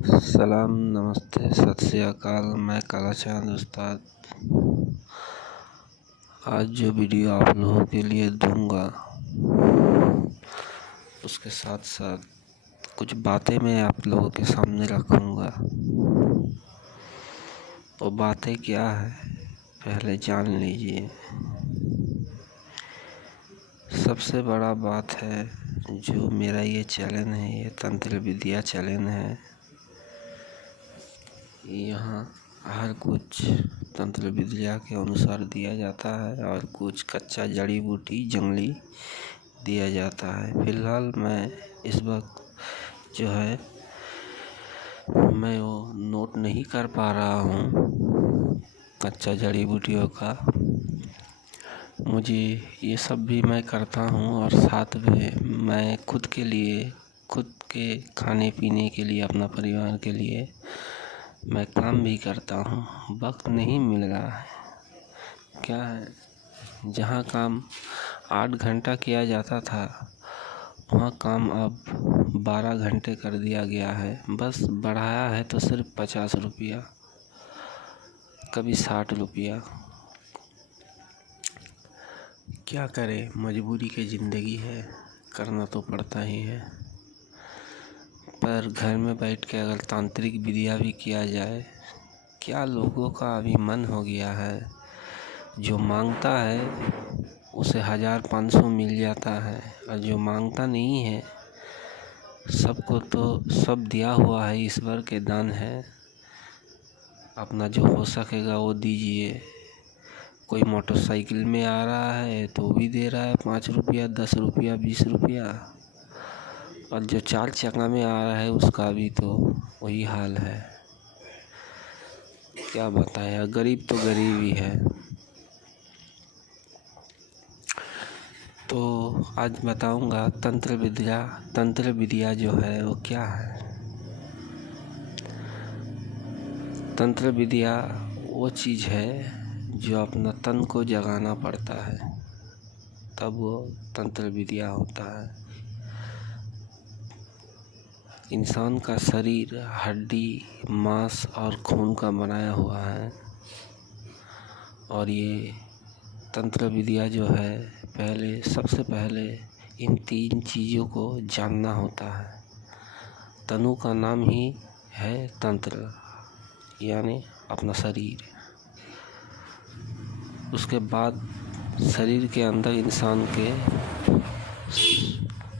सलाम, नमस्ते, सत श्री अकाल। मैं काला चांद उस्ताद आज जो वीडियो आप लोगों के लिए दूंगा उसके साथ साथ कुछ बातें मैं आप लोगों के सामने रखूंगा। वो बातें क्या है पहले जान लीजिए। सबसे बड़ा बात है जो मेरा ये चैनल है, ये तंत्र विद्या चैनल है। यहाँ हर कुछ तंत्र विद्या के अनुसार दिया जाता है और कुछ कच्चा जड़ी बूटी जंगली दिया जाता है। फिलहाल मैं इस वक्त जो है मैं वो नोट नहीं कर पा रहा हूँ कच्चा जड़ी बूटियों का। मुझे ये सब भी मैं करता हूँ और साथ में मैं खुद के खाने पीने के लिए, अपना परिवार के लिए मैं काम भी करता हूँ। वक्त नहीं मिल रहा है। क्या है, जहाँ काम 8 घंटा किया जाता था वहाँ काम अब 12 घंटे कर दिया गया है। बस बढ़ाया है तो सिर्फ 50 रुपया, कभी 60 रुपया। क्या करें, मजबूरी की ज़िंदगी है, करना तो पड़ता ही है। पर घर में बैठ के अगर तांत्रिक विद्या भी किया जाए, क्या लोगों का अभी मन हो गया है, जो मांगता है उसे 1000-500 मिल जाता है और जो मांगता नहीं है सबको तो सब दिया हुआ है, ईश्वर के दान है। अपना जो हो सकेगा वो दीजिए। कोई मोटरसाइकिल में आ रहा है तो भी दे रहा है 5 रुपया, 10 रुपया, 20 रुपया, और जो 4 चक्का में आ रहा है उसका भी तो वही हाल है। क्या बताया, गरीब तो गरीब ही है। तो आज बताऊंगा तंत्र विद्या जो है वो क्या है। तंत्र विद्या वो चीज़ है जो अपना तन को जगाना पड़ता है, तब वो तंत्र विद्या होता है। इंसान का शरीर हड्डी, मांस और खून का बनाया हुआ है और ये तंत्र विद्या जो है सबसे पहले इन 3 चीज़ों को जानना होता है। तनु का नाम ही है तंत्र, यानी अपना शरीर। उसके बाद शरीर के अंदर इंसान के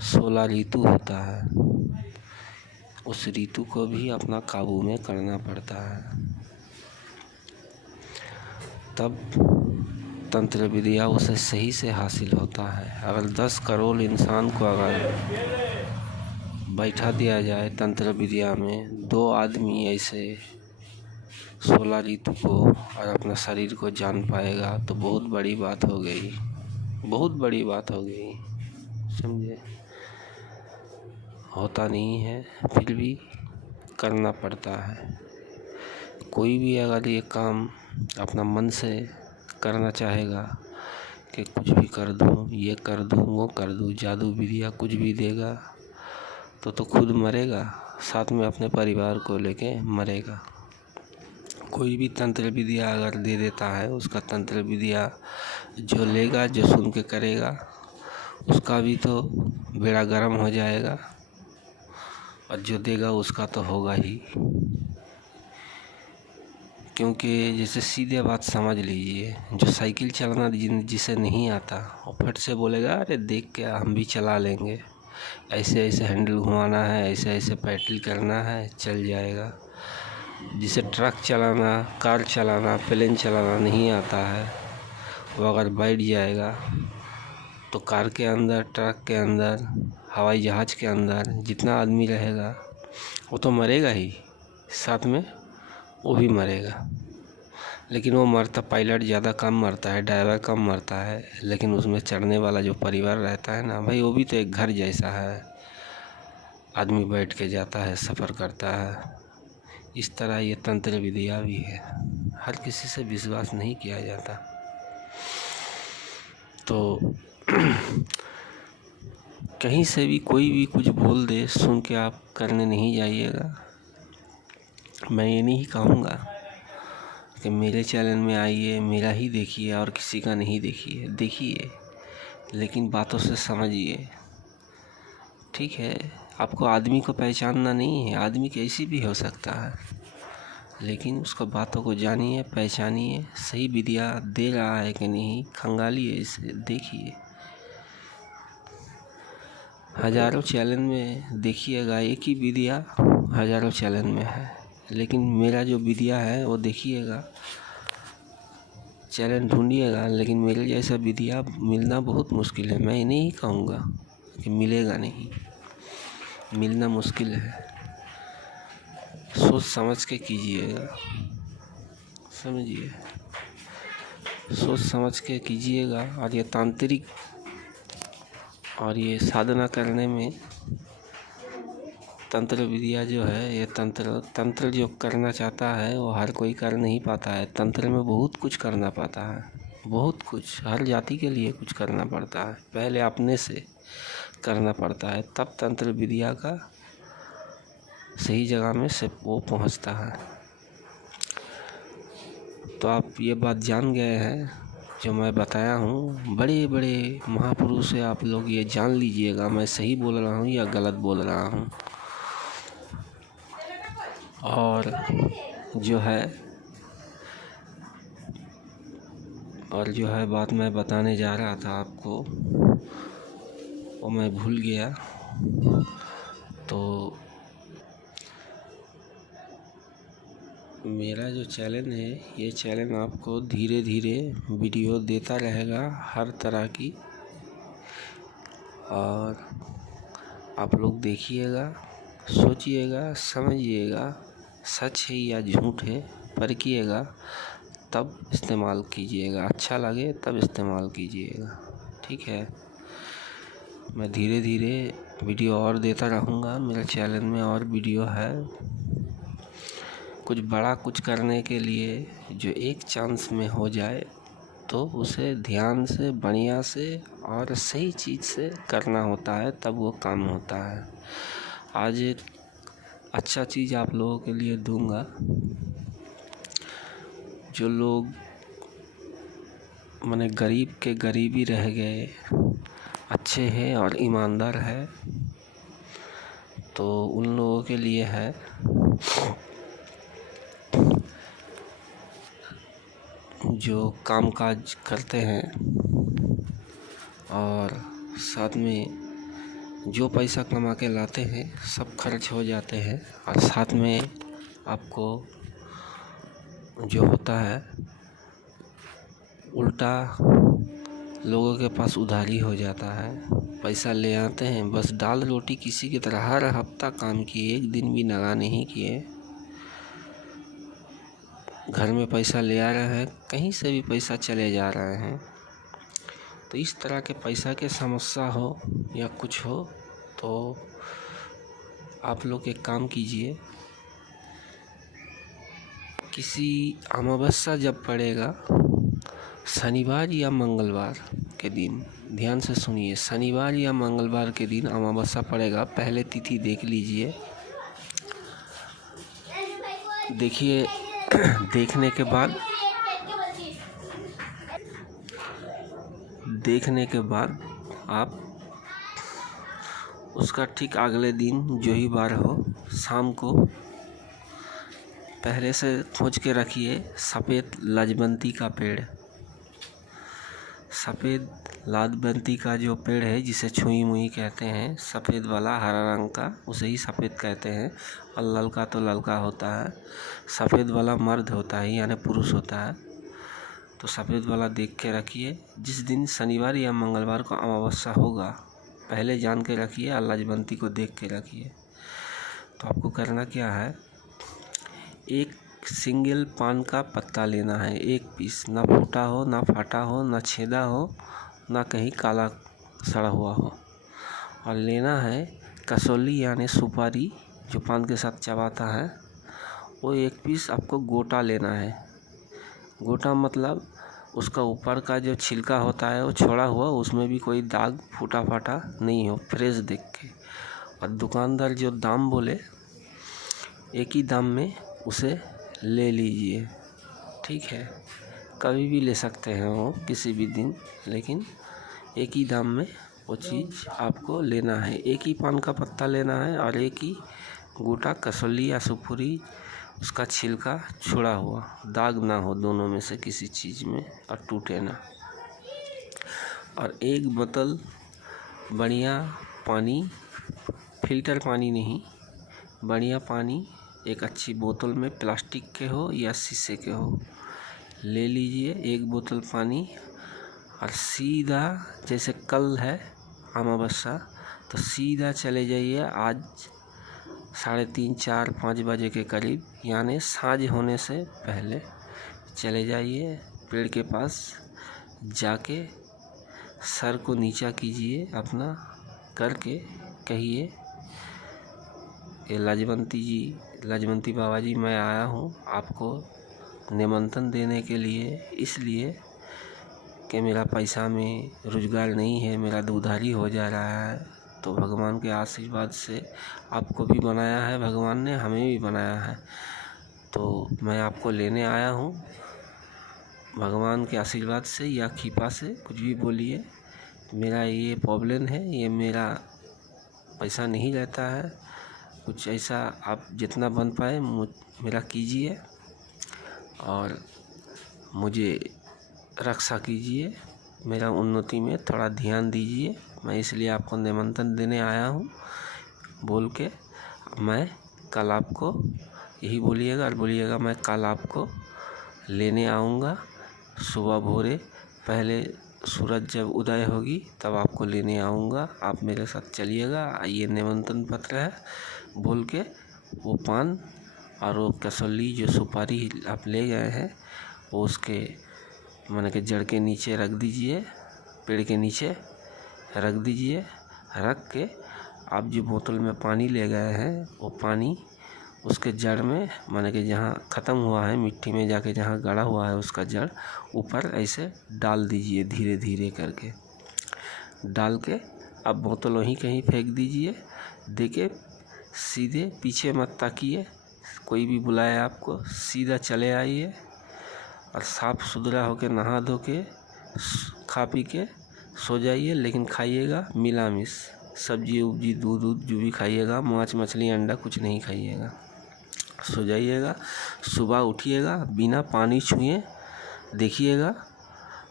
16 ऋतु होता है, उस ऋतु को भी अपना काबू में करना पड़ता है, तब तंत्र विद्या उसे सही से हासिल होता है। अगर 10 करोड़ इंसान को अगर बैठा दिया जाए तंत्र विद्या में, 2 आदमी ऐसे 16 ऋतु को और अपना शरीर को जान पाएगा तो बहुत बड़ी बात हो गई, बहुत बड़ी बात हो गई, समझे। होता नहीं है, फिर भी करना पड़ता है। कोई भी अगर ये काम अपना मन से करना चाहेगा कि कुछ भी कर दूँ, ये कर दूँ, वो कर दूँ, जादू विद्या कुछ भी देगा तो खुद मरेगा, साथ में अपने परिवार को लेके मरेगा। कोई भी तंत्र विद्या अगर दे देता है, उसका तंत्र विद्या जो लेगा, जो सुन के करेगा, उसका भी तो बेड़ा गर्म हो जाएगा और जो देगा उसका तो होगा ही। क्योंकि जैसे सीधे बात समझ लीजिए, जो साइकिल चलाना जिसे नहीं आता वो फट से बोलेगा अरे देख के हम भी चला लेंगे, ऐसे ऐसे हैंडल घुमाना है, ऐसे ऐसे पैडल करना है, चल जाएगा। जिसे ट्रक चलाना, कार चलाना, प्लेन चलाना नहीं आता है, वो अगर बैठ जाएगा तो कार के अंदर, ट्रक के अंदर, हवाई जहाज़ के अंदर जितना आदमी रहेगा वो तो मरेगा ही, साथ में वो भी मरेगा। लेकिन वो मरता, पायलट ज़्यादा कम मरता है, ड्राइवर कम मरता है, लेकिन उसमें चढ़ने वाला जो परिवार रहता है ना भाई, वो भी तो एक घर जैसा है। आदमी बैठ के जाता है, सफ़र करता है। इस तरह ये तंत्र विद्या भी है, हर किसी से विश्वास नहीं किया जाता। तो कहीं से भी कोई भी कुछ बोल दे, सुन के आप करने नहीं जाइएगा। मैं ये नहीं कहूँगा कि मेरे चैनल में आइए, मेरा ही देखिए और किसी का नहीं देखिए, लेकिन बातों से समझिए। ठीक है, आपको आदमी को पहचानना नहीं है, आदमी कैसी भी हो सकता है, लेकिन उसको बातों को जानिए, पहचानिए, सही विधियाँ दे रहा है कि नहीं, खंगालिए इसे, देखिए। हज़ारों चैनल में देखिएगा, एक ही विधिया हज़ारों चैनल में है, लेकिन मेरा जो विधिया है वो देखिएगा। चैनल ढूंढिएगा, लेकिन मेरे जैसा विधिया मिलना बहुत मुश्किल है। मैं ये नहीं कहूँगा कि मिलेगा नहीं, मिलना मुश्किल है। सोच समझ के कीजिएगा, समझिए, सोच समझ के कीजिएगा। और ये तांत्रिक और ये साधना करने में तंत्र विद्या जो है, ये तंत्र जो करना चाहता है वो हर कोई कर नहीं पाता है। तंत्र में बहुत कुछ करना पड़ता है, बहुत कुछ, हर जाति के लिए कुछ करना पड़ता है। पहले अपने से करना पड़ता है, तब तंत्र विद्या का सही जगह में से वो पहुंचता है। तो आप ये बात जान गए हैं जो मैं बताया हूँ। बड़े बड़े महापुरुष से आप लोग ये जान लीजिएगा, मैं सही बोल रहा हूँ या गलत बोल रहा हूँ। और जो है बात मैं बताने जा रहा था आपको, वो मैं भूल गया। तो मेरा जो चैनल है, ये चैनल आपको धीरे धीरे वीडियो देता रहेगा हर तरह की, और आप लोग देखिएगा, सोचिएगा, समझिएगा, सच है या झूठ है परखिएगा, तब इस्तेमाल कीजिएगा। अच्छा लगे तब इस्तेमाल कीजिएगा, ठीक है। मैं धीरे धीरे वीडियो और देता रहूँगा। मेरे चैनल में और वीडियो है। कुछ बड़ा कुछ करने के लिए जो एक चांस में हो जाए तो उसे ध्यान से, बढ़िया से और सही चीज़ से करना होता है, तब वो काम होता है। आज एक अच्छा चीज़ आप लोगों के लिए दूंगा। जो लोग माने गरीब के गरीब ही रह गए, अच्छे हैं और ईमानदार है, तो उन लोगों के लिए है। जो कामकाज करते हैं और साथ में जो पैसा कमा के लाते हैं सब खर्च हो जाते हैं, और साथ में आपको जो होता है उल्टा लोगों के पास उधारी हो जाता है। पैसा ले आते हैं, बस दाल रोटी किसी की तरह हर हफ्ता काम किए, एक दिन भी नगा नहीं किए, घर में पैसा ले आ रहे हैं, कहीं से भी पैसा चले जा रहे हैं। तो इस तरह के पैसा के समस्या हो या कुछ हो तो आप लोग एक काम कीजिए, किसी अमावस्या जब पड़ेगा, शनिवार या मंगलवार के दिन, ध्यान से सुनिए, शनिवार या मंगलवार के दिन अमावस्या पड़ेगा। पहले तिथि देख लीजिए, देखिए, देखने के बाद आप उसका ठीक अगले दिन जो ही बार हो, शाम को पहले से खोज के रखिए सफ़ेद लाजबंती का पेड़। सफ़ेद लाजबंती का जो पेड़ है, जिसे छुई मुई कहते हैं, सफ़ेद वाला हरा रंग का, उसे ही सफ़ेद कहते हैं। और ललका तो ललका होता है, सफ़ेद वाला मर्द होता है, यानी पुरुष होता है। तो सफ़ेद वाला देख के रखिए। जिस दिन शनिवार या मंगलवार को अमावस्या होगा, पहले जान के रखिए और लाजबंती को देख के रखिए। तो आपको करना क्या है, एक सिंगल पान का पत्ता लेना है, एक पीस, ना फूटा हो, ना फाटा हो, ना छेदा हो, ना कहीं काला सड़ा हुआ हो। और लेना है कसौली यानी सुपारी, जो पान के साथ चबाता है, वो एक पीस आपको गोटा लेना है। गोटा मतलब उसका ऊपर का जो छिलका होता है वो छोड़ा हुआ, उसमें भी कोई दाग फूटा फाटा नहीं हो, फ्रेश देख के। और दुकानदार जो दाम बोले, एक ही दाम में उसे ले लीजिए। ठीक है, कभी भी ले सकते हैं वो, किसी भी दिन, लेकिन एक ही दाम में वो चीज़ आपको लेना है। एक ही पान का पत्ता लेना है और एक ही गोटा कसौली या सुपुरी, उसका छिलका छुड़ा हुआ, दाग ना हो दोनों में से किसी चीज़ में और टूटे ना। और एक बोतल बढ़िया पानी, फिल्टर पानी नहीं, बढ़िया पानी एक अच्छी बोतल में, प्लास्टिक के हो या शीशे के हो, ले लीजिए 1 बोतल पानी। और सीधा, जैसे कल है अमावस्या, तो सीधा चले जाइए आज 3:30, 4, 5 बजे के करीब, यानी साँझ होने से पहले चले जाइए पेड़ के पास। जाके सर को नीचा कीजिए अपना, करके कहिए, ये लाजवंती बाबा जी, मैं आया हूँ आपको निमंत्रण देने के लिए, इसलिए कि मेरा पैसा में रोजगार नहीं है, मेरा उधारी हो जा रहा है। तो भगवान के आशीर्वाद से आपको भी बनाया है भगवान ने, हमें भी बनाया है, तो मैं आपको लेने आया हूँ। भगवान के आशीर्वाद से या कृपा से, कुछ भी बोलिए, मेरा ये प्रॉब्लम है, ये मेरा पैसा नहीं रहता है, कुछ ऐसा आप जितना बन पाए मेरा कीजिए और मुझे रक्षा कीजिए, मेरा उन्नति में थोड़ा ध्यान दीजिए। मैं इसलिए आपको निमंत्रण देने आया हूँ बोल के। मैं कल आपको, यही बोलिएगा और बोलिएगा, मैं कल आपको लेने आऊँगा सुबह भोरे, पहले सूरज जब उदय होगी तब आपको लेने आऊँगा। आप मेरे साथ चलिएगा, ये निमंत्रण पत्र है बोल के वो पान और वो कसौली जो सुपारी आप ले गए हैं, वो उसके माने कि जड़ के नीचे रख दीजिए, पेड़ के नीचे रख दीजिए। रख के आप जो बोतल में पानी ले गए हैं, वो पानी उसके जड़ में, माने कि जहाँ ख़त्म हुआ है मिट्टी में जाके, जहाँ गड़ा हुआ है उसका जड़, ऊपर ऐसे डाल दीजिए धीरे धीरे करके। डाल के अब बोतल वहीं कहीं फेंक दीजिए। देके सीधे पीछे मत ताकिए, कोई भी बुलाए आपको, सीधा चले आइए और साफ़ सुथरा होके नहा धो के खा पी के सो जाइए। लेकिन खाइएगा मिलामिश, सब्जी उब्जी, दूध जो भी खाइएगा, मांस मछली अंडा कुछ नहीं खाइएगा। सो जाइएगा, सुबह उठिएगा बिना पानी छुए देखिएगा,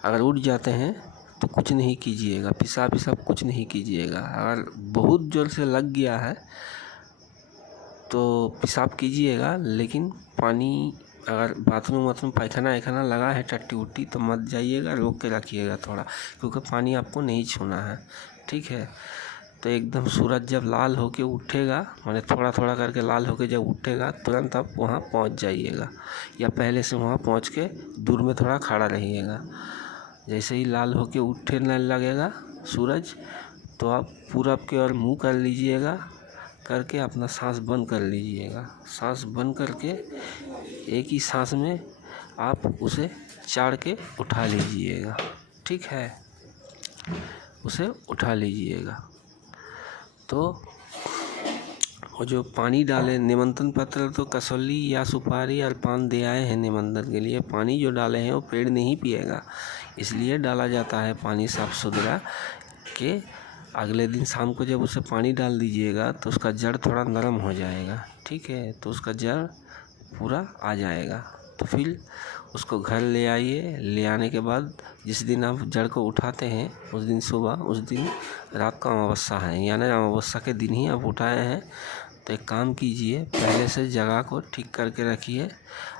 अगर उठ जाते हैं तो कुछ नहीं कीजिएगा, पेशाब कुछ नहीं कीजिएगा। अगर बहुत जोर से लग गया है तो पेशाब कीजिएगा, लेकिन पानी, अगर बाथरूम पायखाना लगा है टट्टी उट्टी, तो मत जाइएगा, रोक के रखिएगा थोड़ा, क्योंकि पानी आपको नहीं छूना है। ठीक है, तो एकदम सूरज जब लाल होके उठेगा, माने थोड़ा थोड़ा करके लाल होके जब उठेगा, तुरंत आप वहाँ पहुँच जाइएगा, या पहले से वहाँ पहुँच के दूर में थोड़ा खड़ा रहिएगा। जैसे ही लाल होके उठने लगेगा सूरज, तो आप पूरब की ओर मुँह कर लीजिएगा, करके अपना सांस बंद कर लीजिएगा। सांस बंद करके एक ही सांस में आप उसे चाड़ के उठा लीजिएगा। ठीक है, उसे उठा लीजिएगा। तो वो जो पानी डाले निमंत्रण पत्र, तो कसौली या सुपारी और पान दे आए हैं निमंत्रण के लिए, पानी जो डाले हैं वो पेड़ नहीं पिएगा, इसलिए डाला जाता है पानी साफ सुथरा के। अगले दिन शाम को जब उसे पानी डाल दीजिएगा तो उसका जड़ थोड़ा नरम हो जाएगा। ठीक है, तो उसका जड़ पूरा आ जाएगा। तो फिर उसको घर ले आइए। ले आने के बाद जिस दिन आप जड़ को उठाते हैं, उस दिन सुबह, उस दिन रात का अमावस्या है, यानी अमावस्या के दिन ही आप उठाए हैं, तो एक काम कीजिए, पहले से जगह को ठीक करके रखिए।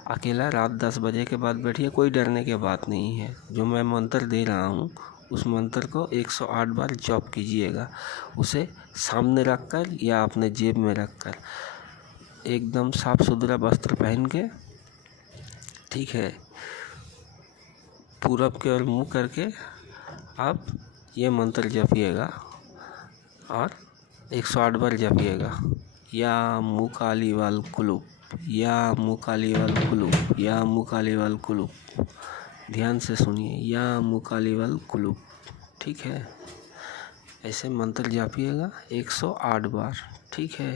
अकेला रात 10 बजे के बाद बैठिए, कोई डरने की बात नहीं है। जो मैं मंत्र दे रहा हूँ उस मंत्र को 108 बार जप कीजिएगा, उसे सामने रखकर या अपने जेब में रखकर, एकदम साफ सुथरा वस्त्र पहन के। ठीक है, पूरब की ओर मुँह करके आप ये मंत्र जपिएगा और 108 बार जपिएगा। या मुकाली वाल कुलूप, या मुकाली वाल कुलूप, या मुकाली वाल कुलूप। ध्यान से सुनिए, या मुकाली वाल कुलूप। ठीक है, ऐसे मंत्र जपिएगा 108 बार। ठीक है,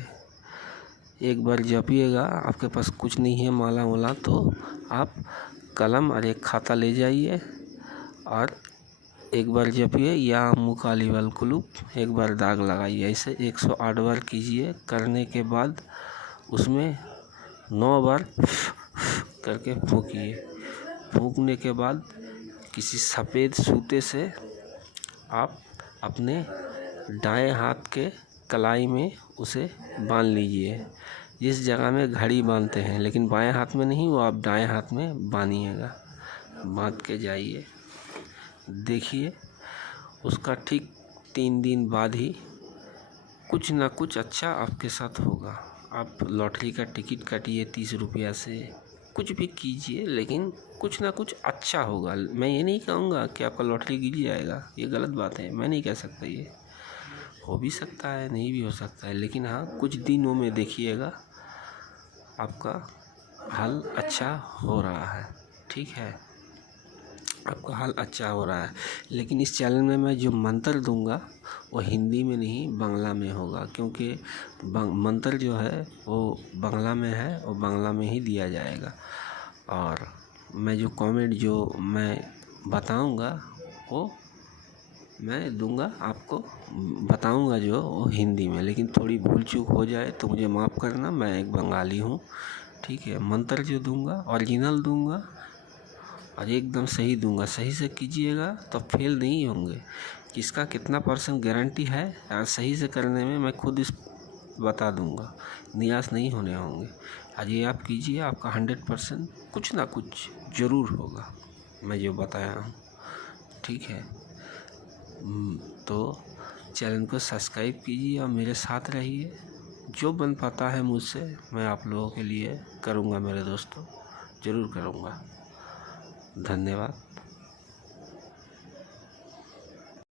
एक बार जपिएगा, आपके पास कुछ नहीं है माला वाला, तो आप कलम और एक खाता ले जाइए और एक बार जपिए या मुकाली वाल कुलूप एक बार दाग लगाइए। ऐसे 108 बार कीजिए। करने के बाद उसमें 9 बार करके फूंकिए। फूंकने के बाद किसी सफ़ेद सूते से आप अपने दाएं हाथ के कलाई में उसे बांध लीजिए। जिस जगह में घड़ी बांधते हैं, लेकिन बाएं हाथ में नहीं, वो आप दाएं हाथ में बांधिएगा। बांध के जाइए, देखिए उसका ठीक 3 दिन बाद ही कुछ ना कुछ अच्छा आपके साथ होगा। आप लॉटरी का टिकट काटिए 30 रुपया से, कुछ भी कीजिए, लेकिन कुछ ना कुछ अच्छा होगा। मैं ये नहीं कहूँगा कि आपका लॉटरी गिर जाएगा, ये गलत बात है, मैं नहीं कह सकता। ये हो भी सकता है, नहीं भी हो सकता है, लेकिन हाँ कुछ दिनों में देखिएगा आपका हाल अच्छा हो रहा है। ठीक है, आपका हाल अच्छा हो रहा है। लेकिन इस चैनल में मैं जो मंत्र दूंगा वो हिंदी में नहीं, बांग्ला में होगा, क्योंकि मंत्र जो है वो बांग्ला में है और बांग्ला में ही दिया जाएगा। और मैं जो कमेंट जो मैं बताऊंगा वो मैं दूंगा, आपको बताऊंगा जो वो हिंदी में। लेकिन थोड़ी भूल चूक हो जाए तो मुझे माफ़ करना, मैं एक बंगाली हूँ। ठीक है, मंत्र जो दूंगा ओरिजिनल दूंगा और एकदम सही दूंगा। सही से कीजिएगा तो फेल नहीं होंगे। किसका कितना % गारंटी है और सही से करने में, मैं खुद इस बता दूंगा, निराश नहीं होने होंगे। आज ये आप कीजिए, आपका 100% कुछ ना कुछ ज़रूर होगा, मैं जो बताया हूँ। ठीक है, तो चैनल को सब्सक्राइब कीजिए और मेरे साथ रहिए। जो बन पाता है मुझसे मैं आप लोगों के लिए करूँगा मेरे दोस्तों, ज़रूर करूँगा। धन्यवाद।